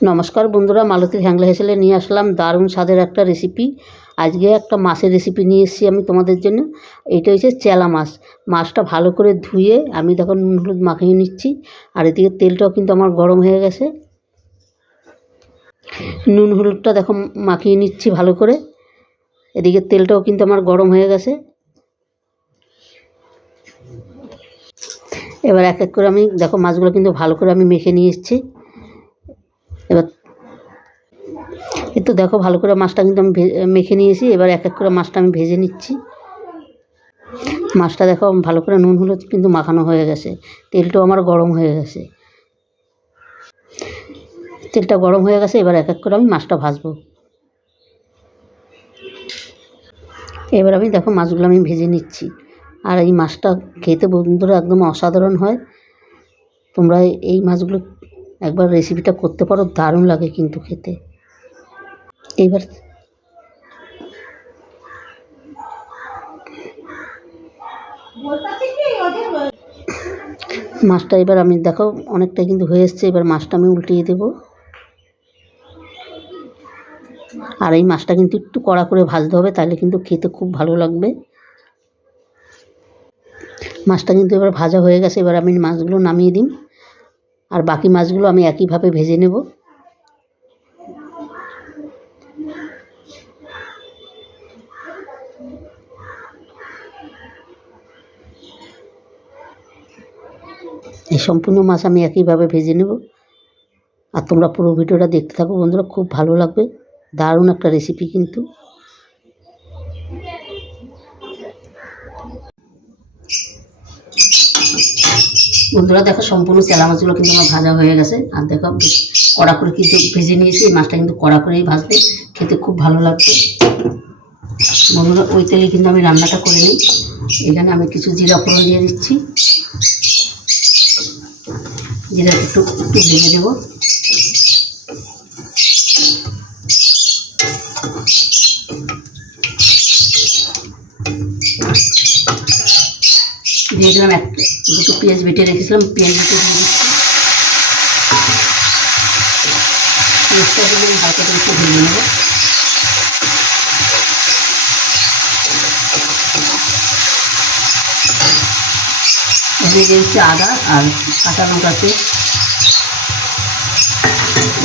নমস্কার বন্ধুরা, মালতীর হ্যাংলা হেসেলে নিয়ে আসলাম দারুণ স্বাদের একটা রেসিপি। আজকে একটা মাছের রেসিপি নিয়ে এসেছি আমি তোমাদের জন্য। এইটা হচ্ছে চেলা মাছ। মাছটা ভালো করে ধুয়ে আমি দেখো নুন হলুদ মাখিয়ে নিচ্ছি। আর এদিকে তেলটাও কিন্তু আমার গরম হয়ে গেছে। নুন হলুদটা দেখো মাখিয়ে নিচ্ছি ভালো করে। এদিকে তেলটাও কিন্তু আমার গরম হয়ে গেছে। এবার এক এক করে আমি দেখো মাছগুলো কিন্তু ভালো করে আমি মেখে নিয়ে এসেছি। এবার এই তো দেখো ভালো করে মাছটা কিন্তু আমি মেখে নিয়েছি। এবার এক এক করে মাছটা আমি ভেজে নিচ্ছি। মাছটা দেখো ভালো করে নুন হলুদ কিন্তু মাখানো হয়ে গেছে। তেলটাও আমার গরম হয়ে গেছে। তেলটা গরম হয়ে গেছে। এবার এক এক করে আমি মাছটা ভাজবো। এবার আমি দেখো মাছগুলো আমি ভেজে নিচ্ছি। আর এই মাছটা খেতে বন্ধুরা একদম অসাধারণ হয়। তোমরা এই মাছগুলো একবার রেসিপিটা করতে পারো, দারুণ লাগে কিন্তু খেতে। এবার মাছটা এবার আমি দেখো অনেকটা কিন্তু হয়ে এসছে। এবার মাছটা আমি উল্টিয়ে দেব। আর এই মাছটা কিন্তু একটু কড়া করে ভাজতে হবে, তাহলে কিন্তু খেতে খুব ভালো লাগবে। মাছটা কিন্তু এবার ভাজা হয়ে গেছে। এবার আমি মাছগুলো নামিয়ে দিই। আর বাকি মাছগুলো আমি একইভাবে ভেজে নেব। এই সম্পূর্ণ মাছ আমি একইভাবে ভেজে নেব। আর তোমরা পুরো ভিডিওটা দেখতে থাকো বন্ধুরা, খুব ভালো লাগবে। দারুণ একটা রেসিপি কিন্তু। বন্ধুরা দেখো সম্পূর্ণ চেলা মাছগুলো কিন্তু আমার ভাজা হয়ে গেছে। আর দেখো কড়া করে কিন্তু ভেজে নিয়েছি। এই মাছটা কিন্তু কড়া করেই ভাজবে, খেতে খুব ভালো লাগবে। বন্ধুরা ওই তেলে কিন্তু আমি রান্নাটা করে নিই। এখানে আমি কিছু জিরা ফোড়ন দিয়ে দিচ্ছি। জিরা একটু ভেজে দেবো। দিয়ে দিলাম দুটো পেঁয়াজ বেটে রেখেছিলাম, পেঁয়াজ বেটে দিয়ে দিচ্ছি। পেঁয়াজটা দিয়ে আমি হালকা করে একটু ভেজে নেব। এখানে দিয়ে দিচ্ছি আদা আর কাঁচা লঙ্কা পেস্ট।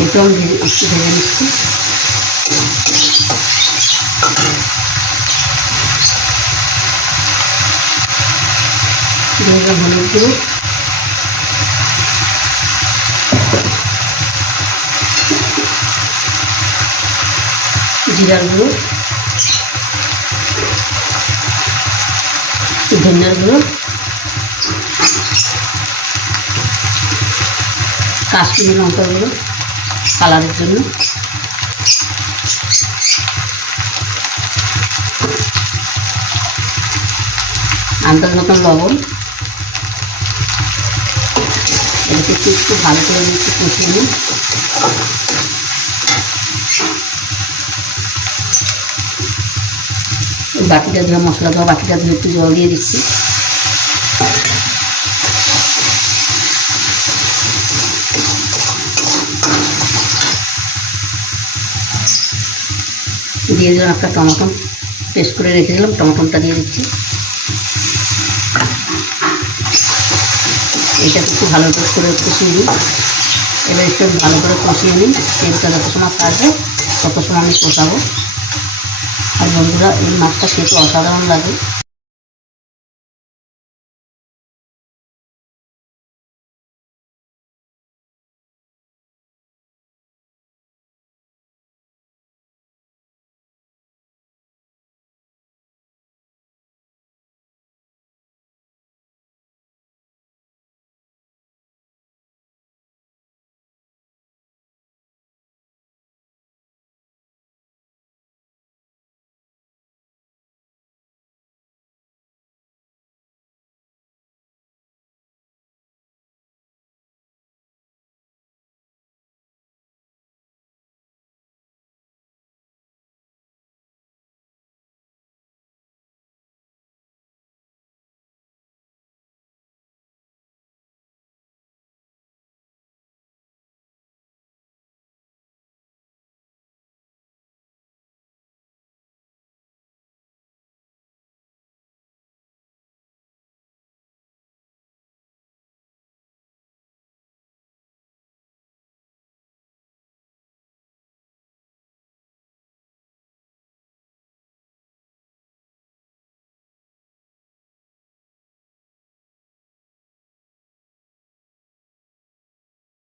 এটাও আমি একটু ভেজে নিচ্ছি। দিয়ে দিলাম হলুদ গুঁড়ো, জিরার গুঁড়ো, ধনিয়ার গুঁড়ো, কাশ্মীরি লঙ্কা গুঁড়ো কালারের জন্য, আন্দাজ মতন লবণ। এটাকে একটু ভালো করে একটু কষিয়ে নিই। বাটিটা ধোয়া মশলা দেওয়া বাটিটা ধুয়ে একটু জল দিয়ে দিচ্ছি। দিয়ে দিলাম একটা টমেটো পেস্ট করে রেখেছিলাম, টমেটোটা দিয়ে দিচ্ছি। এইটা একটু ভালো করে কষিয়ে নিই। এবার একটু ভালো করে কষিয়ে নিই। তেলটা যত সময় থাকবে তত সময় আমি কষাবো। আর বন্ধুরা এই মাছটা খেতে অসাধারণ লাগে।